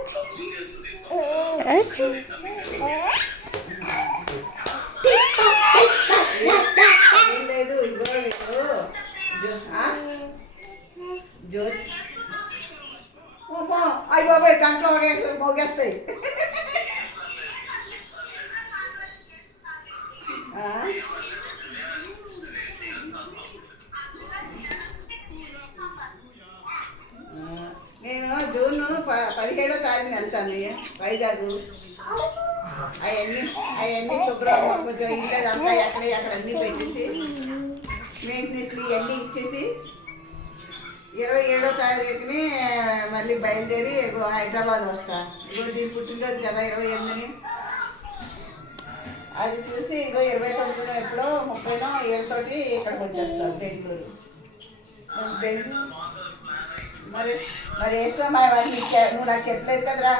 అచ్చి అచ్చి లేదు ఇదిగో జ్యోతి అయ్యి బాబాయ్ కంట్లో మోగేస్తాయి. నేను జూన్ 17వ తారీఖున వెళ్తాను వైజాగ్. అవన్నీ శుభ్రం కొంచెం ఇల్లేదంతా ఎక్కడ అన్నీ పెట్టేసి మెయింటెనెన్స్లు ఇవన్నీ ఇచ్చేసి 27వ తారీఖుని మళ్ళీ బయలుదేరి హైదరాబాద్ వస్తా. ఇప్పుడు దీని పుట్టినరోజు కదా 28ని. అది చూసి ఇదో 29 ఎప్పుడో 30 ఏళ్ళతోటి ఇక్కడికి వచ్చేస్తాను బెంగళూరు. మరి వేసుకో మరి నువ్వు నాకు చెప్పలేదు కదరా.